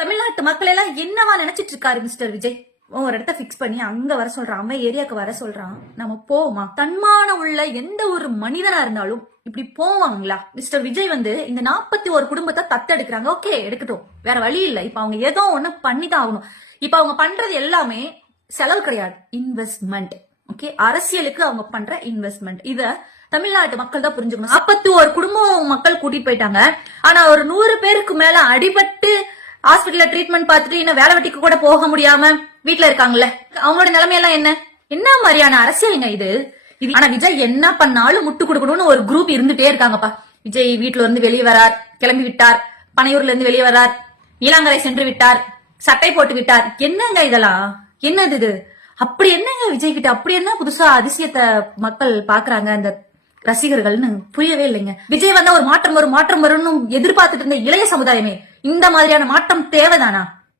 தமிழ்நாட்டு மக்கள் எல்லாம் என்னவா நினைச்சிட்டு இருக்காரு மிஸ்டர் விஜய்? ஒரு இடத்த பிக்ஸ் பண்ணி அங்க வர சொல்றான் அவன் ஏரியாக்கு வர சொல்றான். நம்ம போவோமா? தன்மானம் உள்ள எந்த ஒரு மனிதனா இருந்தாலும் இப்படி போவாங்களா? மிஸ்டர் விஜய் வந்து இந்த நாற்பத்தி ஒரு குடும்பத்தை தத்தெடுக்கிறாங்க. ஓகே எடுக்கட்டும். வேற வழி இல்ல. இப்ப அவங்க ஏதோ ஒண்ணு பண்ணிதான் ஆகணும். இப்ப அவங்க பண்றது எல்லாமே செலவு கிடையாது. இன்வெஸ்ட்மெண்ட் ஓகே அரசியலுக்கு அவங்க பண்ற இன்வெஸ்ட்மெண்ட் இத தமிழ்நாட்டு மக்கள் தான் புரிஞ்சுக்கணும். நாற்பத்தி ஒரு குடும்பம் மக்கள் கூட்டிட்டு போயிட்டாங்க. ஆனா ஒரு நூறு பேருக்கு மேல அடிபட்டு ஹாஸ்பிட்டல்ல ட்ரீட்மெண்ட் பார்த்துட்டு இன்னும் வேலை வெட்டிக்கு கூட போக முடியாம வீட்ல இருக்காங்கல்ல. அவங்களோட நிலைமையெல்லாம் என்ன? என்ன மாதிரியான அரசியலுங்க இது? இது ஆனா விஜய் என்ன பண்ணாலும் முட்டு கொடுக்கணும்னு ஒரு குரூப் இருந்துட்டே இருக்காங்கப்பா. விஜய் வீட்டுல இருந்து வெளியே வரார் கிளம்பி விட்டார் பனையூர்ல இருந்து வெளியே வரார் ஈழாங்கரை சென்று விட்டார் சட்டை போட்டு விட்டார். என்னங்க இதெல்லாம்? என்னது இது? அப்படி என்னங்க விஜய் கிட்ட? அப்படி என்ன புதுசா அதிசயத்தை மக்கள் பாக்குறாங்க அந்த ரசிகர்கள்னு? புரியவே இல்லைங்க. விஜய் வந்தா ஒரு மாற்றம் வரும் மாற்றம் வரும்னு எதிர்பார்த்துட்டு இருந்த இளைய சமுதாயமே இந்த மாதிரியான மாற்றம் தேவைதானா?